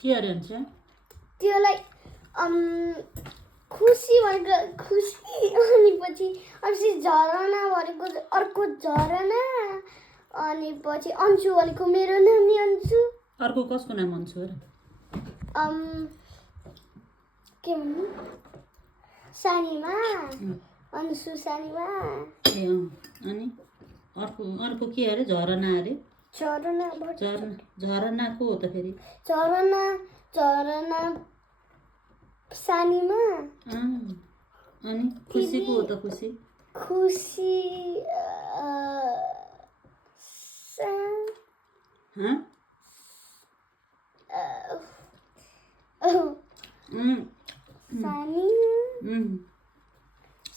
के अरे हुन्छ त्योलाई खुसी भनेको खुसी अनि पछि झरना भनेको अर्को झरना अनि पछि अन्सु भनेको मेरो नाम नि अन्सु अर्को कसको नाम अन्सु अरे के भन्नु सानीमा अन्सु सानीमा ए अनि अर्को के अरे झरना अरे झरना को हो त फेरि झरना सानीमा अनि खुसी को हो त खुसी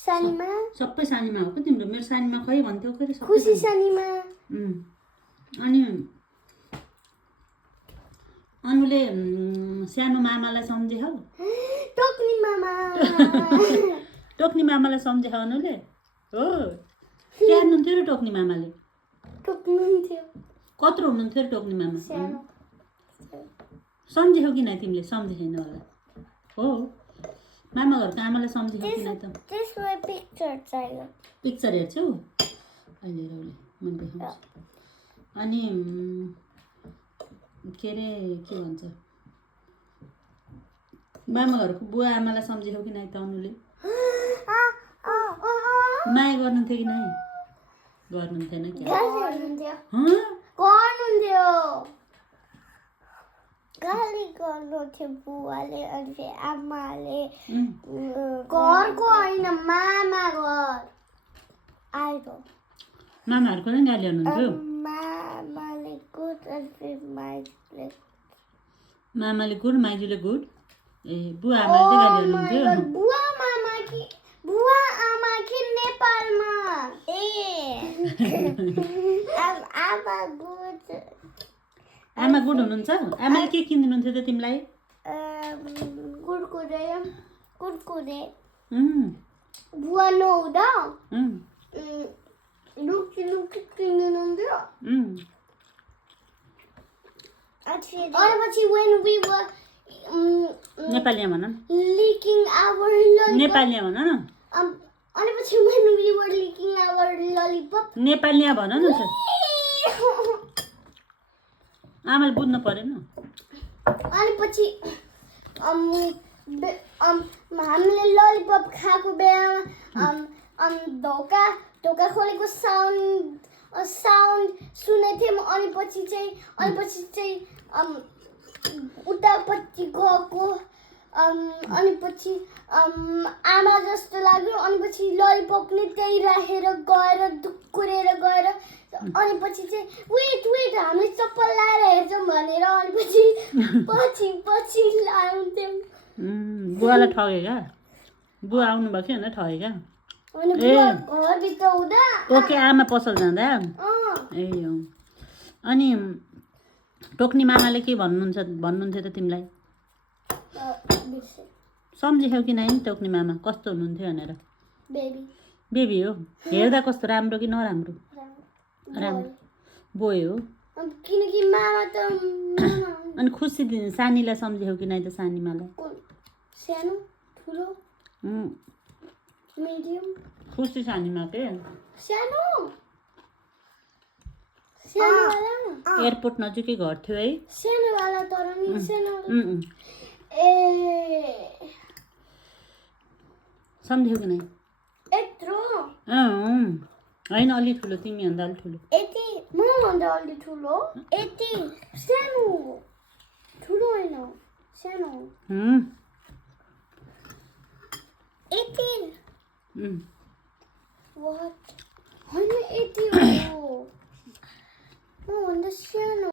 सानीमा सबै सानीमा हो कि तिम्रो मेरो सानीमा खै भन्थ्यौ फेरि खुसी सानीमा अनि अनुले सानो मामालाई सम्झेहौ टोक्नी मामा टोक्नी मामालाई सम्झेहौ अनुले हो के हुनुहुन्थ्यो र टोक्नी मामाले टोक्नुहुन्थ्यो कत्रो हुनुहुन्थ्यो र टोक्नी मामा सानो सम्झेहौ कि नै तिमीले सम्झे छैन होला हो मामा घरको आमालाई सम्झेहौ कि नै त त्यसमा पिक्चर चाहियो पिक्चर हेर्छौ अहिले रौले मन देखाउँछु अनि के अरे के भन्छ मामा घरको बुवा आमालाई सम्झेहौ कि नै त अनुले माया गर्नुहुन्थ्यो कि नै गर्नुहुन्थेन गाली गर्नुहुन्थ्यो बुवाले अनि आमाले घरको होइन मामा घर आएको मामाहरूको नै गाली गर्नुहुन्थ्यो मामाले गुड मामाले गुड माइजूले गुड ए बुवा आमाले चाहिँ गाली गर्नुहुन्थ्यो बुवा आमा कि नेपालमा आमा गुड हुनुहुन्छ आमाले के किनिदिनुहुन्थ्यो त तिमीलाई कुरकुरे बुवा नहुँदा लुकी किनिदिनुहुन्थ्यो अनि पछि when we were नेपालीमा भन licking our नेपालीमा भन न अनि पछि when we were licking our lollipop नेपालीमा भन न सर आमाले बुझ्नु परेन अनि पछि हामीले ललिपप खाएको बेलामा ढोका खोलेको साउन्ड सुनेको थियौँ अनि पछि चाहिँ उतापट्टि गएको अनि पछि आमा जस्तो लाग्यो अनि पछि ललिपप नै त्यही राखेर गएर दुकुरेर गएर अनि पछि चाहिँ वेट हामीले चप्पल लाएर हेर्छौँ भनेर अनि पछि लाउँथ्यौँ बुवालाई ठगेका बुवा आउनु भएको थियो होइन ठगेका अनि घरभित्र हुँदा ओके आमा पसल जाँदा ए अनि टोक्नी मामाले के भन्नुहुन्थ्यो त तिमीलाई सम्झेछौ कि नै टोक्नी मामा कस्तो हुनुहुन्थ्यो भनेर बेबी हो हेर्दा कस्तो राम्रो कि नराम्रो राम्रो बोय हो किनकि मामा त अनि खुसी सानीलाई सम्झेछौ कि नै त सानीमालाई सानो ठुलो मिडियम खुसी सानीमा के सानो एयरपोर्ट नजिकै घर थियो है सानोवाला तर नि सानो सम्झ्यौ कि नै यत्रो होइन अलि ठुलो तिमीभन्दा अलि ठुलो यति मभन्दा अलि ठुलो यति सानो ठुलो होइन सानो यति What? होइन यति हो मभन्दा सानो